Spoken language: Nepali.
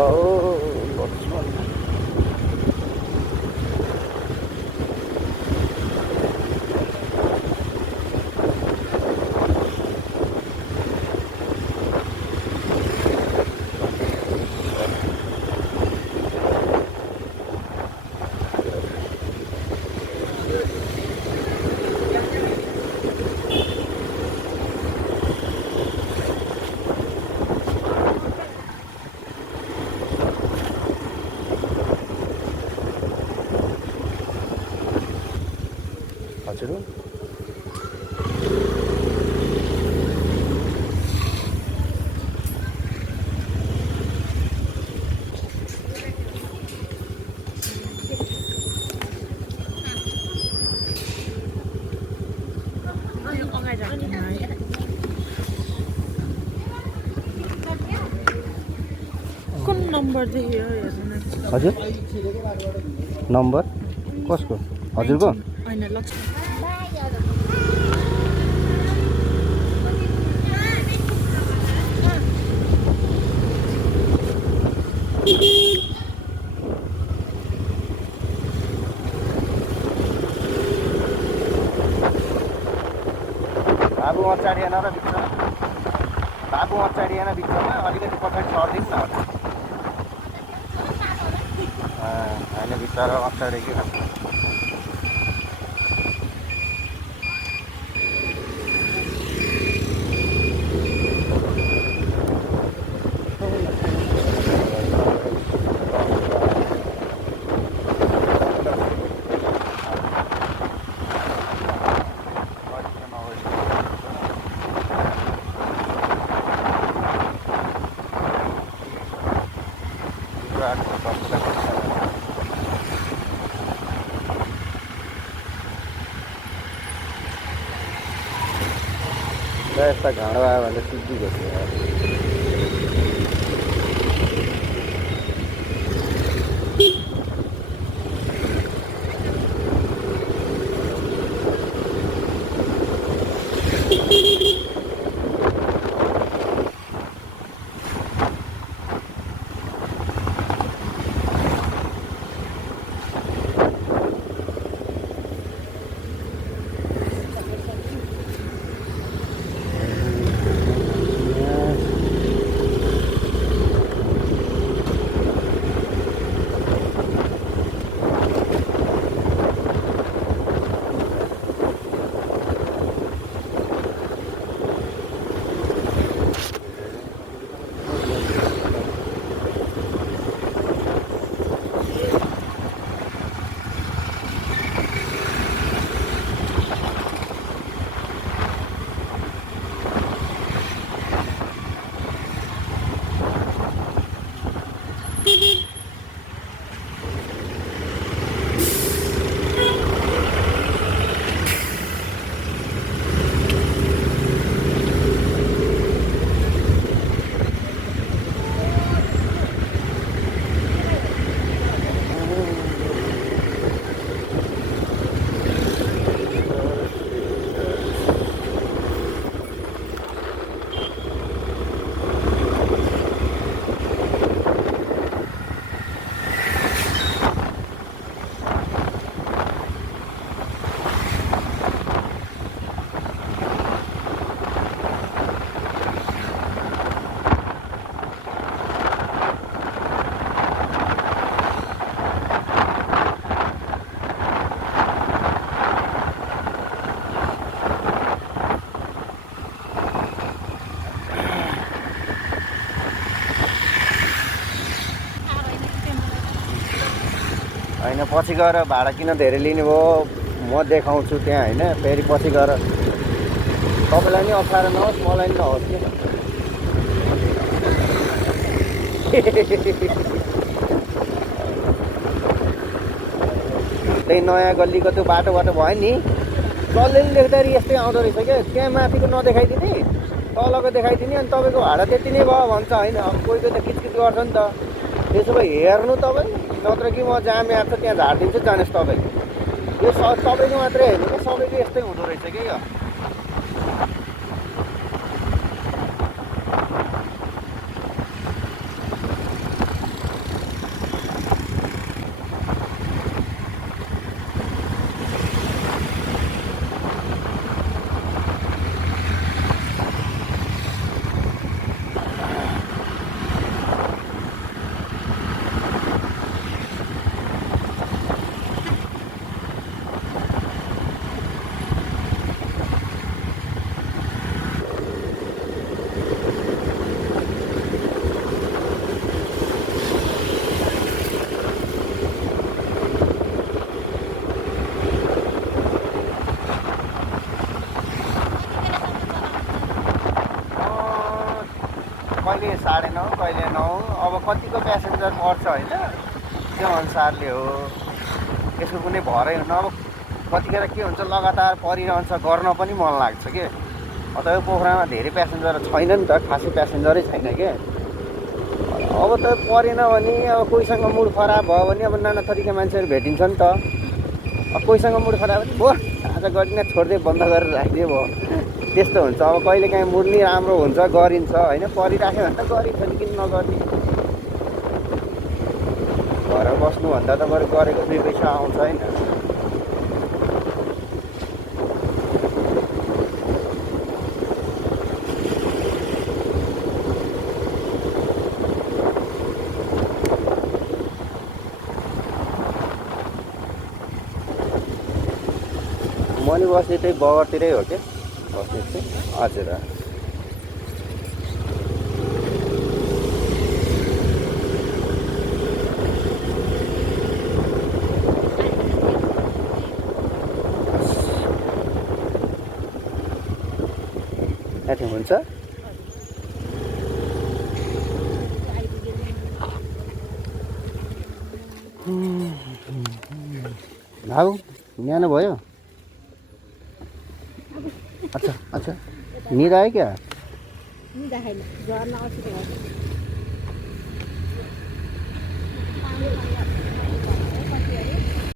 ओ लक्ष्मण हजुर कुन नम्बर देख्यो हजुर नम्बर कसको हजुरको होइन लक्ष्मी बाबु अचाडिएन र बिचमा बाबु अचाडिएन बिचमा अलिकति पछाडि सर्दिनु न होइन बिचरा अचाडे कि यस्ता घाँडो आयो भने सिद्धि गयो होइन पछि गएर भाडा किन धेरै लिने भयो म देखाउँछु त्यहाँ होइन फेरि पछि गएर तपाईँलाई नि अप्ठ्यारो नहोस् मलाई नि नहोस् त्यही नयाँ गल्लीको त्यो बाटोबाट भयो नि जसले पनि देख्दाखेरि यस्तै आउँदो रहेछ क्या त्यहाँ माथिको नदेखाइदिने तलको देखाइदिने अनि तपाईँको भाडा त्यति नै भयो भन्छ होइन अब कोही कोही त किचकिच गर्छ नि त त्यसो भए हेर्नु तपाईँ नत्र कि म जहाँ म्याप छ त्यहाँ झारिदिन्छु जानुहोस् तपाईँ यो तपाईँको मात्रै होइन कि सबैको यस्तै हुँदो रहेछ क्या यो नौ अब कतिको प्यासेन्जर पर्छ होइन त्यो अनुसारले हो यसको कुनै भरै हुन्न अब कतिखेर के हुन्छ लगातार परिरहन्छ गर्न पनि मन लाग्छ के तपाईँको पोखरामा धेरै प्यासेन्जर छैन नि त खासै प्यासेन्जरै छैन के अब त परेन भने अब कोहीसँग मुड खराब भयो भने अब नाना थरीका मान्छेहरू भेटिन्छ नि त अब कोहीसँग मुड खराब भयो आज गरिन छोड्दै बन्द गरेर राखिदियो भयो त्यस्तो हुन्छ अब कहिलेकाहीँ मुड नि राम्रो हुन्छ गरिन्छ होइन परिराख्यो भने त गरिन्छ नि किन नगर्ने घर बस्नुभन्दा त बरु गरेको 2 पैसा आउँछ होइन मनी बस्ने त्यही बगरतिरै हो क्या बस्ने चाहिँ हजुर माथि हुन्छ भाउ न्यानो भयो अच्छा अच्छा नींद आया क्या नींद है ना, जोर ना